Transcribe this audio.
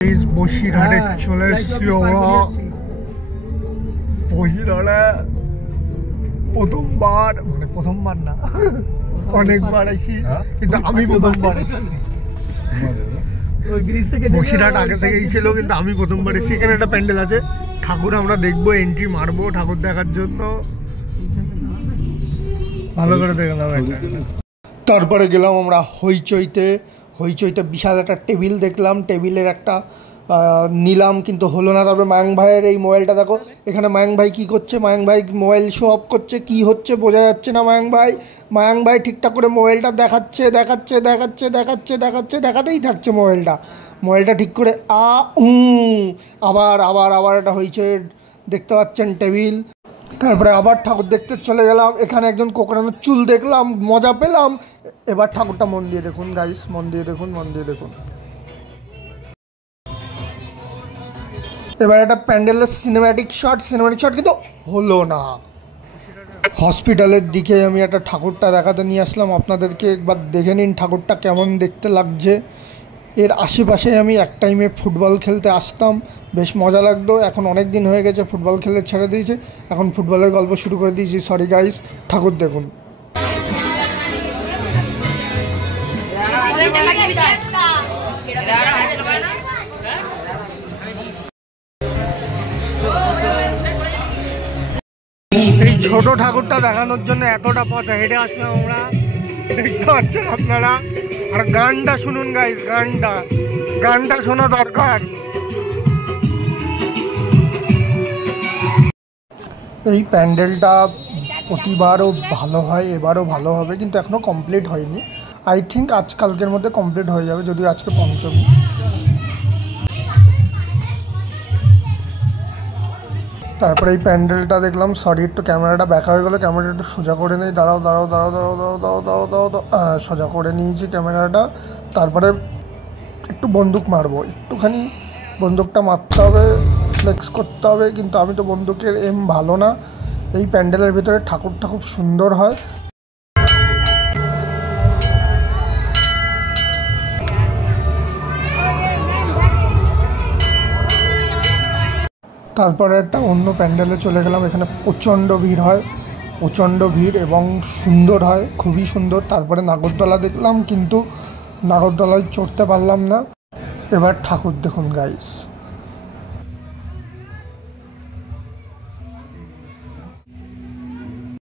বসিরহাটে চলে এসছি আমরা। বসিরহাটে প্রথমবার, মানে প্রথমবার না, অনেকবার এসেছি, কিন্তু আমি প্রথমবার এসেছি। বসিরহাট আগে থেকেই ছিল, কিন্তু আমি প্রথমবার এসেছি। এখানে একটা প্যান্ডেল আছে, ঠাকুর আমরা দেখবো, এন্ট্রি মারবো ঠাকুর দেখার জন্য। ভালো করে দেখলাম। তারপরে গেলাম আমরা হইচইতে। হইচইতে বিশাল একটা টেবিল দেখলাম, টেবিলের একটা নিলাম, কিন্তু হলো না। তারপরে মায়াঙ্ক ভাইয়ের এই মোবাইলটা দেখো, এখানে মায়াঙ্ক ভাই কী করছে, মায়াঙ্ক ভাই মোবাইল শো অফ করছে, কি হচ্ছে বোঝা যাচ্ছে না। মায়াঙ্ক ভাই ঠিকঠাক করে মোবাইলটা দেখাতেই থাকছে মোবাইলটা ঠিক করে। আবার একটা হইচইয়ের দেখতে পাচ্ছেন টেবিল। তারপরে আবার ঠাকুর দেখতে চলে গেলাম। এখানে একজন কোকড়ানোর চুল দেখলাম, মজা পেলাম। এবার ঠাকুরটা মন দিয়ে দেখুন গাইস, মন দিয়ে দেখুন। এবার একটা প্যান্ডেলের সিনেম্যাটিক শট কিন্তু হলো না। হসপিটালের দিকে আমি একটা ঠাকুরটা দেখাতে নিয়ে আসলাম আপনাদেরকে, একবার দেখে নিন ঠাকুরটা কেমন দেখতে লাগছে। এর আশেপাশে আমি এক টাইমে ফুটবল খেলতে আসতাম, বেশ মজা লাগতো। এখন অনেক দিন হয়ে গেছে ফুটবল খেলে ছেড়ে দিয়েছে, এখন ফুটবলের গল্প শুরু করে দিয়েছি। সরি গাইস, ঠাকুর দেখুন। এই ছোট ঠাকুরটা দেখানোর জন্য এতটা পথ হেঁটে আসলাম আমরা, দেখতে পাচ্ছেন আপনারা। আর গানটা শুনুন গাইস, গানটা শোনা দরকার। এই প্যান্ডেলটা প্রতিবারও ভালো হয়, এবারও ভালো হবে, কিন্তু এখনও কমপ্লিট হয়নি। আই থিঙ্ক আজকালকের মধ্যে কমপ্লিট হয়ে যাবে, যদিও আজকে পঞ্চমী। তারপরে এই প্যান্ডেলটা দেখলাম। সরি, একটু ক্যামেরাটা ব্যাকা হয়ে গেলো, ক্যামেরাটা একটু সোজা করে নেই। দাঁড়াও। সোজা করে নিয়েছি ক্যামেরাটা। তারপরে একটু বন্দুক মারবো, একটুখানি বন্দুকটা মারতে হবে, ফ্লেক্স করতে হবে, কিন্তু আমি তো বন্দুকের এম ভালো না। এই প্যান্ডেলের ভিতরে ঠাকুরটা খুব সুন্দর হয়। তারপরে একটা অন্য প্যান্ডেলে চলে গেলাম। এখানে প্রচণ্ড ভিড় হয়, এবং সুন্দর হয়, খুবই সুন্দর। তারপরে নাগরদোলা দেখলাম, কিন্তু নাগরদোলায় চড়তে পারলাম না। এবার ঠাকুর দেখুন গাইস।